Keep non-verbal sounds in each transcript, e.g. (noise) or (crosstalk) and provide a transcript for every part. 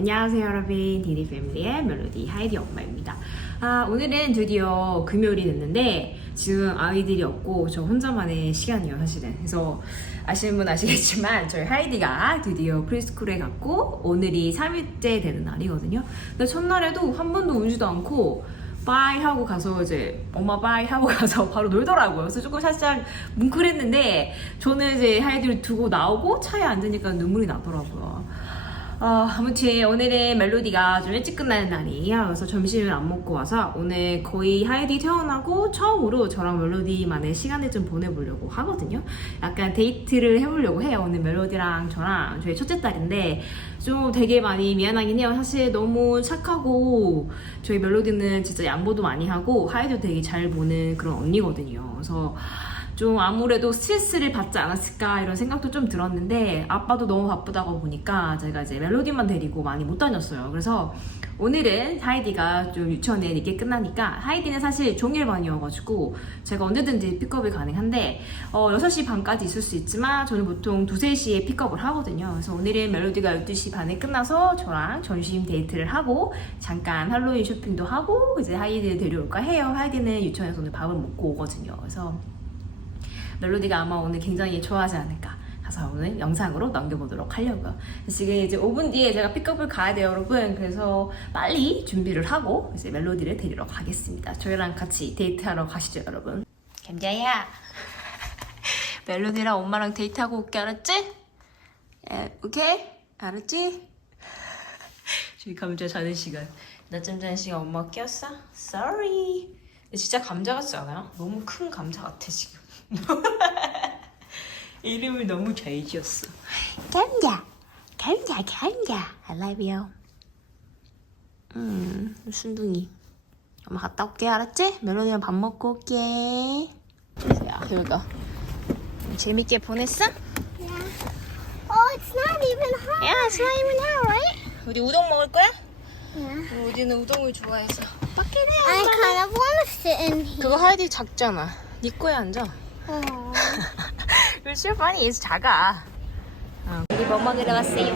안녕하세요 여러분 디니 패밀리의 멜로디 하이디 엄마입니다 아 오늘은 드디어 금요일이 됐는데 지금 아이들이 없고 저 혼자만의 시간이에요 사실은 그래서 아시는 분 아시겠지만 저희 하이디가 드디어 프리스쿨에 갔고 오늘이 3일째 되는 날이거든요 근데 첫날에도 한 번도 울지도 않고 바이 하고 가서 이제 엄마 바이 하고 (laughs) 가서 바로 놀더라고요. 그래서 조금 살짝 뭉클했는데 저는 이제 하이디를 두고 나오고 차에 앉으니까 눈물이 나더라고요. 아, 아무튼 오늘은 멜로디가 좀 일찍 끝나는 날이에요. 그래서 점심을 안 먹고 와서 오늘 거의 하이디 태어나고 처음으로 저랑 멜로디만의 시간을 좀 보내보려고 하거든요. 약간 데이트를 해보려고 해요. 오늘 멜로디랑 저랑 저희 첫째 딸인데 좀 되게 많이 미안하긴 해요. 사실 너무 착하고 저희 멜로디는 진짜 양보도 많이 하고 하이도 되게 잘 보는 그런 언니거든요. 그래서 좀 아무래도 스트레스를 받지 않았을까 이런 생각도 좀 들었는데 아빠도 너무 바쁘다고 보니까 제가 이제 멜로디만 데리고 많이 못 다녔어요. 그래서 오늘은 하이디가 좀 유치원에 늦게 끝나니까 하이디는 사실 종일반이어가지고 제가 언제든지 픽업이 가능한데 어, 6시 반까지 있을 수 있지만 저는 보통 2, 3시에 픽업을 하거든요. 그래서 오늘은 멜로디가 12시 반에 끝나서 저랑 점심 데이트를 하고 잠깐 할로윈 쇼핑도 하고 이제 하이디를 데려올까 해요. 하이디는 유치원에서 오늘 밥을 먹고 오거든요. 그래서 멜로디가 아마 오늘 굉장히 좋아하지 않을까. 그래서 오늘 영상으로 남겨보도록 하려고요. 지금 이제 5분 뒤에 제가 픽업을 가야 돼요, 여러분. 그래서 빨리 준비를 하고 이제 멜로디를 데리러 가겠습니다. 저희랑 같이 데이트하러 가시죠, 여러분. 감자야. (laughs) 멜로디랑 엄마랑 데이트하고 올게, 알았지? 에, 오케이? 알았지? (laughs) 저희 감자 자는 시간. 낮잠 자는 시간 엄마 깨웠어? Sorry. 근데 진짜 감자 같지 않아요? 너무 큰 감자 같아, 지금. (laughs) 이름을 너무 잘 지었어. 감자, 감자, 감자. I love you. 음, 순둥이. 엄마 갔다 올게, 알았지? 멜로디랑 밥 먹고 올게. 야, 그러니까. 재밌게 보냈어? Oh, it's not even hot. 야, it's not even hot, right? 우리 우동 먹을 거야? Yeah. 우리는 우동을 좋아해서. I kind of want to sit in here. 그거 하이디 작잖아. 네 거에 앉아. You're so funny. 작아. 어, 우리 뭐 먹으러 왔어요?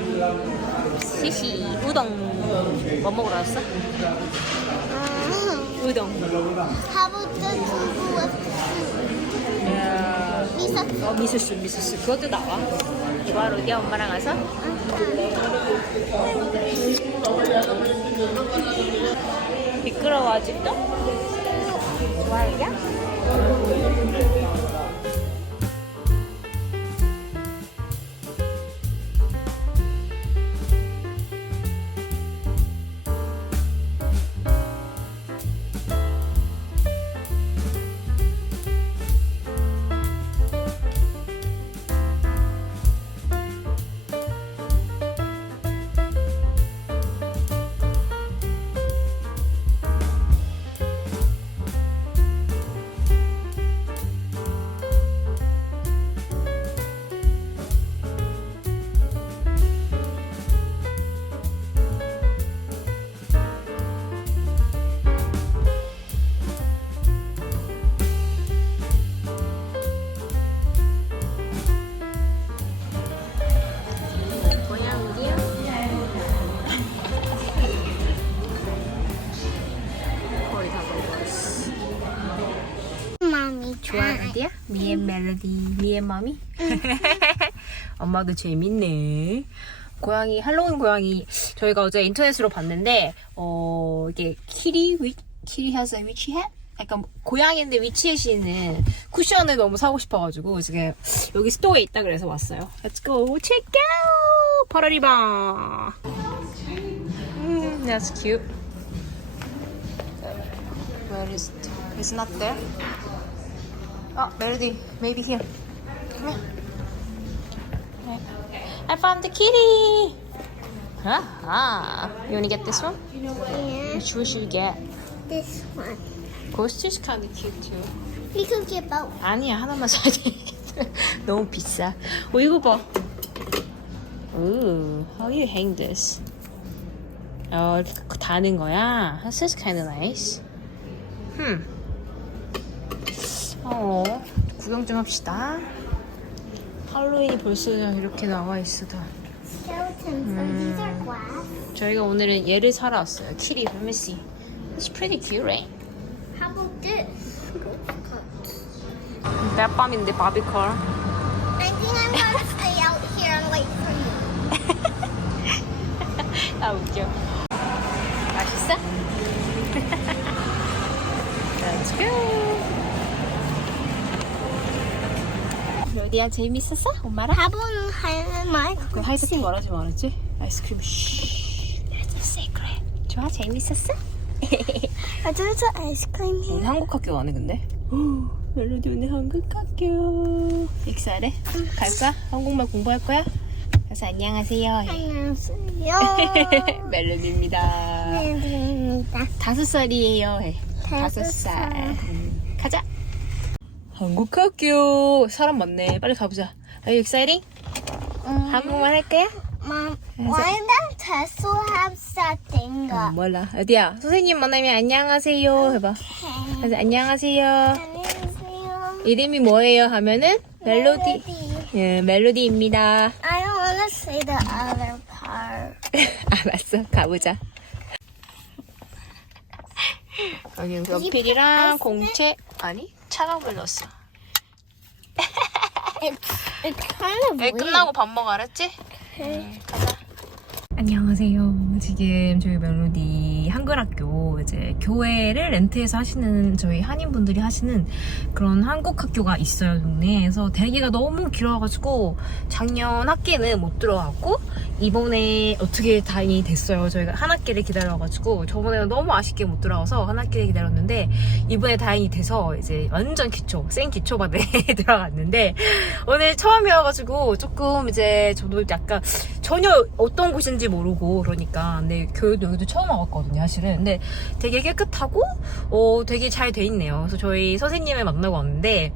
스시 우동. 뭐 먹으러 왔어? Uh, 우동. soup? 야, Lisa, 어, 미소스, 미소스. 그것도 나와. 하러 오디야 엄마랑 가서? 미끄러워 아직도? 좋아요? 데야? 미의 멜로디, 미의 마미? 엄마도 재밌네. 고양이, 할로윈 고양이, 저희가 어제 인터넷으로 봤는데, 어, 이게, 키리, 위, 키리 has a witch hat? 약간 고양이인데 위치에 있는 쿠션을 너무 사고 싶어가지고 지금 여기 스토어에 있다 그래서 왔어요. Let's go check out! 파라리바! 음, that's cute. Where is it? It's not there. Oh, Melody, maybe here. Come here. I found the kitty. Ah, you wanna get this one? Yeah, Which one should you get? this one. Ghost is kind of cute too. We could get both. 아니야, 하나만 사야 돼. 너무 비싸. 어, 이거 봐. Ooh, how you hang this? 어, 이렇게 다는 거야? This is kind of nice. Hmm. 어, 구경 좀 합시다. 할로윈이 벌써 이렇게 나와 있어 다. Skeletons. Oh, these are glass. 저희가 오늘은 얘를 사러 왔어요. 키리, let me see. It's pretty cute, right? How about this? 낮밤인데 바비컬. I think I'm gonna stay out here and wait for you. 아 웃겨. 맛있어? Let's go. 로디야 재밌었어? 엄마랑? 밥은 하는 말. 그 아이스크림 말하지 말았지? 아이스크림 쉬. That's a secret. 좋아 재밌었어? 아, 저저 아이스크림 오늘 한국 학교 가네 근데. 멜로디 오늘 한국 학교. 익사래? 갈 거야? 한국말 공부할 거야? 그래서 안녕하세요. 해. 안녕하세요. (laughs) 멜로디입니다. 멜로디입니다. 다섯 살이에요. 해. 다섯. 살. 음, 가자. 한국 학교 사람 많네. 빨리 가보자. Are you exciting? 한국말 할 거야? Mom, why does Tesla have that thing 어, up? 몰라. 어디야? 선생님 만나면 안녕하세요 해봐. 그래서 안녕하세요. 안녕하세요. 이름이 뭐예요? 하면은 멜로디. 멜로디. 예, 멜로디입니다. I don't want to say the other part. (laughs) 알았어. 가보자. 여기 연필이랑? 공책 아니 of 여기 weird. 끝나고 밥 먹어 알았지? 응, 가자. 안녕하세요. 지금 저희 멜로디 한글학교 이제 교회를 렌트해서 하시는 저희 한인분들이 하시는 그런 한국 학교가 있어요 동네에. 그래서 대기가 너무 길어가지고 작년 학기는 못 들어갔고 이번에 어떻게 다행히 됐어요. 저희가 한 학기를 기다려가지고 저번에는 너무 아쉽게 못 들어가서 한 학기를 기다렸는데 이번에 다행히 돼서 이제 완전 기초, 생 기초반에 들어갔는데 오늘 처음이어가지고 조금 이제 저도 약간 전혀 어떤 곳인지 모르고 그러니까 근데 교회도 여기도 처음 와봤거든요 사실은 근데 되게 깨끗하고 어 되게 잘 돼 있네요 그래서 저희 선생님을 만나고 왔는데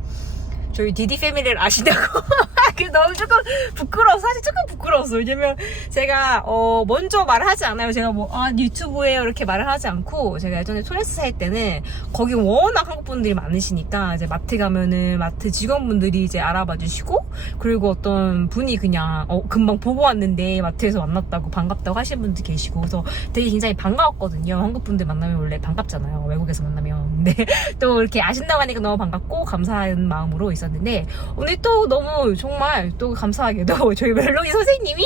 저희 디디 패밀리를 아시냐고 그 (laughs) 너무 조금 부끄러워 사실 조금 부끄러웠어 왜냐면 제가 어 먼저 말을 하지 않아요. 제가 뭐 아 유튜브에 이렇게 말을 하지 않고 제가 예전에 토레스 살 때는 거기 워낙 한국 분들이 많으시니까 이제 마트 가면은 마트 직원분들이 이제 알아봐 주시고 그리고 어떤 분이 그냥 어 금방 보고 왔는데 마트에서 만났다고 반갑다고 하시는 분도 계시고. 그래서 되게 굉장히 반가웠거든요. 한국 분들 만나면 원래 반갑잖아요. 외국에서 만나면. (laughs) 근데 또 이렇게 아신다고 하니까 너무 반갑고 감사한 마음으로 있었는데 오늘 또 너무 정말 또 감사하게도 (laughs) 저희 멜로디 선생님이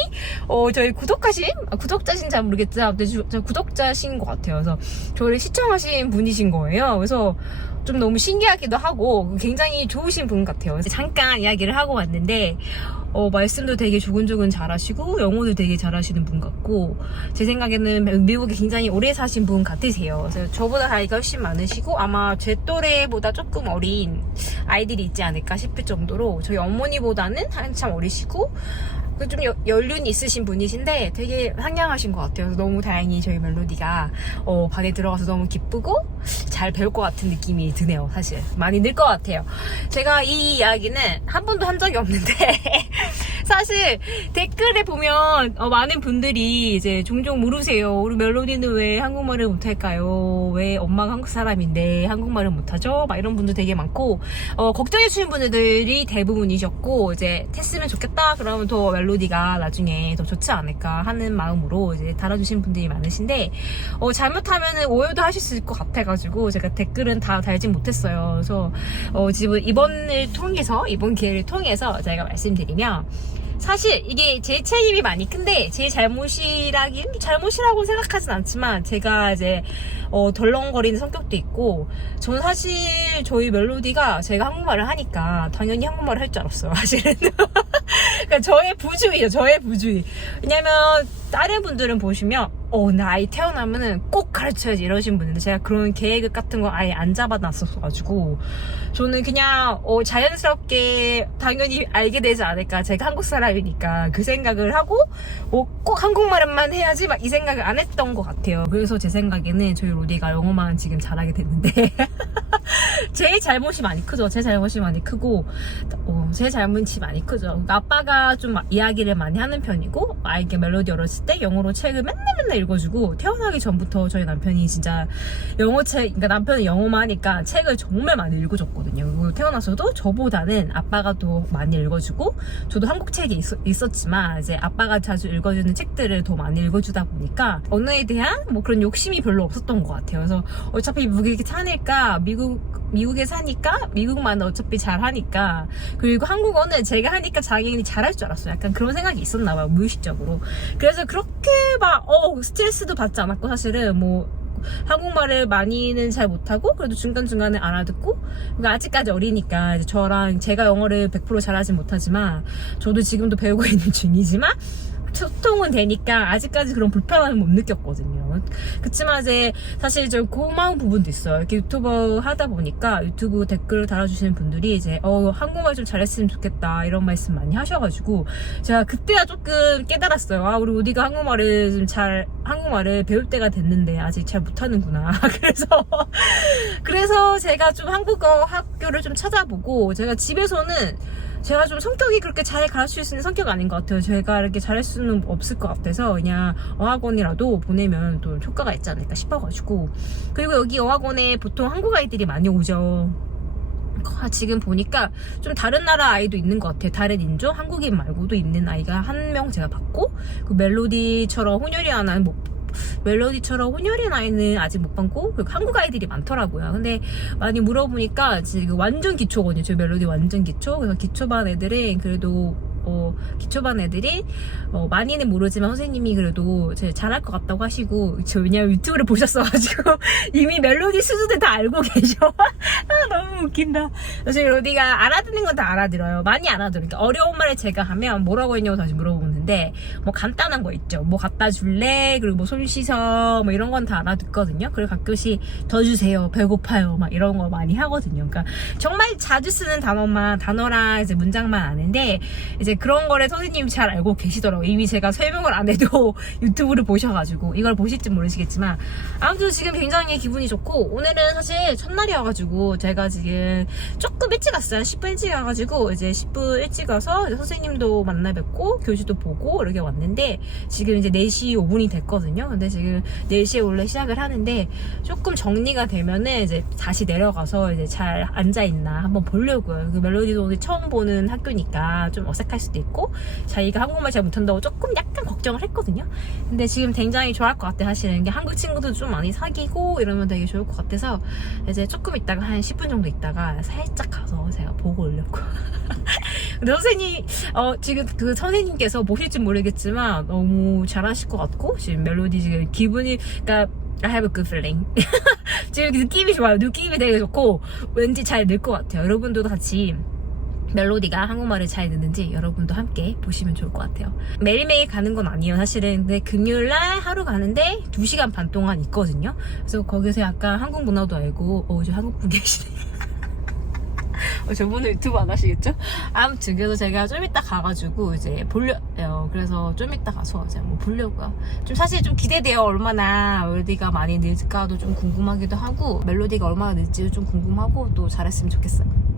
어 저희 구독하신 아, 구독자신 잘 모르겠지만 주- 저 구독자신 것 같아요. 그래서 저를 시청하신 분이신 거예요. 그래서 좀 너무 신기하기도 하고 굉장히 좋으신 분 같아요. 잠깐 이야기를 하고 왔는데 어, 말씀도 되게 조근조근 잘하시고 영어도 되게 잘하시는 분 같고 제 생각에는 미국에 굉장히 오래 사신 분 같으세요. 그래서 저보다 나이가 훨씬 많으시고 아마 제 또래보다 조금 어린 아이들이 있지 않을까 싶을 정도로 저희 어머니보다는 한참 어리시고 그 좀 연륜이 있으신 분이신데 되게 상냥하신 것 같아요. 너무 다행히 저희 멜로디가 어, 반에 들어가서 너무 기쁘고 잘 배울 것 같은 느낌이 드네요. 사실 많이 늘 것 같아요. 제가 이 이야기는 한 번도 한 적이 없는데 (laughs) 사실 댓글에 보면 어, 많은 분들이 이제 종종 물으세요. 우리 멜로디는 왜 한국말을 못할까요? 왜 엄마가 한국 사람인데 한국말을 못하죠? 막 이런 분도 되게 많고 어, 걱정해 주신 분들이 대부분이셨고 이제 했으면 좋겠다 그러면 더 멜로디 가 나중에 더 좋지 않을까 하는 마음으로 이제 달아주신 분들이 많으신데 어, 잘못하면 오해도 하실 수 있을 것 같아가지고 제가 댓글은 다 달진 못했어요. 그래서 어, 지금 이번을 통해서 이번 기회를 통해서 제가 말씀드리면 사실 이게 제 책임이 많이 큰데 제 잘못이라긴 잘못이라고 생각하진 않지만 제가 이제 어, 덜렁거리는 성격도 있고 저는 사실 저희 멜로디가 제가 한국말을 하니까 당연히 한국말을 할 줄 알았어요 사실은. (laughs) 그러니까 저의 부주의예요 저의 부주의. 왜냐면 다른 분들은 보시면 어, 나 아이 태어나면은 꼭 가르쳐야지 이러신 분인데 제가 그런 계획 같은 거 아예 안 잡아놨었어가지고 저는 그냥 어, 자연스럽게 당연히 알게 되지 않을까. 제가 한국 사람이니까 그 생각을 하고 어, 꼭 한국말만 해야지 막 이 생각을 안 했던 것 같아요. 그래서 제 생각에는 저희 로디가 영어만 지금 잘하게 됐는데 (laughs) 제 잘못이 많이 크죠. 제 잘못이 많이 크고 어, 제 잘못이 많이 크죠. 그러니까 아빠가 좀 이야기를 많이 하는 편이고 아이게 멜로디 어렸을 때 영어로 책을 맨날 맨날 읽어주고 태어나기 전부터 저희 남편이 진짜 영어 책, 그러니까 남편은 영어만 하니까 책을 정말 많이 읽어줬거든요. 그리고 태어나서도 저보다는 아빠가 더 많이 읽어주고 저도 한국 책이 있 었, 지만 이제 아빠가 자주 읽어주는 책들을 더 많이 읽어주다 보니까 언어에 대한 뭐 그런 욕심이 별로 없었던 것 같아요. 그래서 어차피 미국에 사니까 미국 미국에 사니까 미국만 어차피 잘하니까 그리고 한국어는 제가 하니까 자기는 잘할 줄 알았어요. 약간 그런 생각이 있었나 봐요. 무의식적으로. 그래서 그렇게 막 어, 스트레스도 받지 않았고 사실은 뭐 한국말을 많이는 잘 못하고 그래도 중간중간에 알아듣고 그리고 아직까지 어리니까 저랑 제가 영어를 100% 잘하진 못하지만 저도 지금도 배우고 (laughs) 있는 중이지만 소통은 되니까 아직까지 그런 불편함을 못 느꼈거든요. 그치만 이제 사실 좀 고마운 부분도 있어요. 이렇게 유튜버 하다 보니까 유튜브 댓글을 달아주시는 분들이 이제 어 한국말 좀 잘했으면 좋겠다 이런 말씀 많이 하셔가지고 제가 그때야 조금 깨달았어요. 아 우리 우디가 한국말을 좀 잘 한국말을 배울 때가 됐는데 아직 잘 못하는구나. (laughs) 그래서 그래서 제가 좀 한국어 학교를 좀 찾아보고 제가 집에서는 제가 좀 성격이 그렇게 잘 가르칠 수 있는 성격 아닌 것 같아요. 제가 이렇게 잘할 수는 없을 것 같아서 그냥 어학원이라도 보내면 또 효과가 있지 않을까 싶어가지고 그리고 여기 어학원에 보통 한국 아이들이 많이 오죠. 아, 지금 보니까 좀 다른 나라 아이도 있는 것 같아요. 다른 인종, 한국인 말고도 있는 아이가 한 명 제가 봤고 그 멜로디처럼 혼혈이 하나는 못 멜로디처럼 혼혈인 아이는 아직 못 봤고 그 한국 아이들이 많더라고요. 근데 많이 물어보니까 지금 완전 기초거든요. 저희 멜로디 완전 기초. 그래서 기초반 애들은 그래도 어, 기초반 애들이 어, 많이는 모르지만 선생님이 그래도 제 잘할 것 같다고 하시고 저 왜냐면 유튜브를 보셨어가지고 (laughs) 이미 멜로디 수준을 다 알고 계셔. (laughs) 아, 너무 웃긴다. 사실 로디가 알아듣는 건 다 알아들어요. 많이 알아들어요. 그러니까 어려운 말을 제가 하면 뭐라고 했냐고 다시 물어보는데 뭐 간단한 거 있죠. 뭐 갖다 줄래? 그리고 뭐 손 씻어? 뭐 이런 건 다 알아듣거든요. 그리고 가끔씩 더 주세요. 배고파요. 막 이런 거 많이 하거든요. 그러니까 정말 자주 쓰는 단어만 단어랑 이제 문장만 아는데 이제 그런 거를 선생님이 잘 알고 계시더라고요. 이미 제가 설명을 안 해도 (laughs) 유튜브를 보셔가지고 이걸 보실지 모르시겠지만 아무튼 지금 굉장히 기분이 좋고 오늘은 사실 첫날이어가지고 제가 지금 조금 일찍 왔어요. 10분 일찍 와가지고 이제 10분 일찍 이제 선생님도 만나 뵙고 교실도 보고 이렇게 왔는데 지금 이제 4시 5분이 됐거든요. 근데 지금 4시에 원래 시작을 하는데 조금 정리가 되면은 이제 다시 내려가서 이제 잘 앉아있나 한번 보려고요. 그 멜로디도 오늘 처음 보는 학교니까 좀 어색할 수도 있고 자기가 한국말 잘 못한다고 조금 약간 걱정을 했거든요. 근데 지금 굉장히 좋아할 것 같아 사실은 이게 한국 친구도 좀 많이 사귀고 이러면 되게 좋을 것 같아서 이제 조금 있다가 한 10분 정도 있다가 살짝 가서 제가 보고 오려고. (laughs) 근데 선생님 어, 지금 그 선생님께서 보실지 모르겠지만 너무 잘하실 것 같고 지금 멜로디 지금 기분이 그러니까 I have a good feeling. (laughs) 지금 느낌이 좋아요. 느낌이 되게 좋고 왠지 잘 늘 것 같아요. 여러분들도 같이 멜로디가 한국말을 잘 듣는지 여러분도 함께 보시면 좋을 것 같아요. 매일매일 가는 건 아니에요, 사실은. 근데 금요일날 하루 가는데 2시간 반 동안 있거든요. 그래서 거기서 약간 한국 문화도 알고, 어, 저 한국 분 계시네. (laughs) 어, 저분은 유튜브 안 하시겠죠? 아무튼, 그래서 제가 좀 이따 가가지고 이제 보려, 요 그래서 좀 이따 가서 이제 뭐 보려고요. 좀 사실 좀 기대돼요. 얼마나 멜로디가 많이 늘까도 좀 궁금하기도 하고, 멜로디가 얼마나 늘지도 좀 궁금하고, 또 잘했으면 좋겠어요.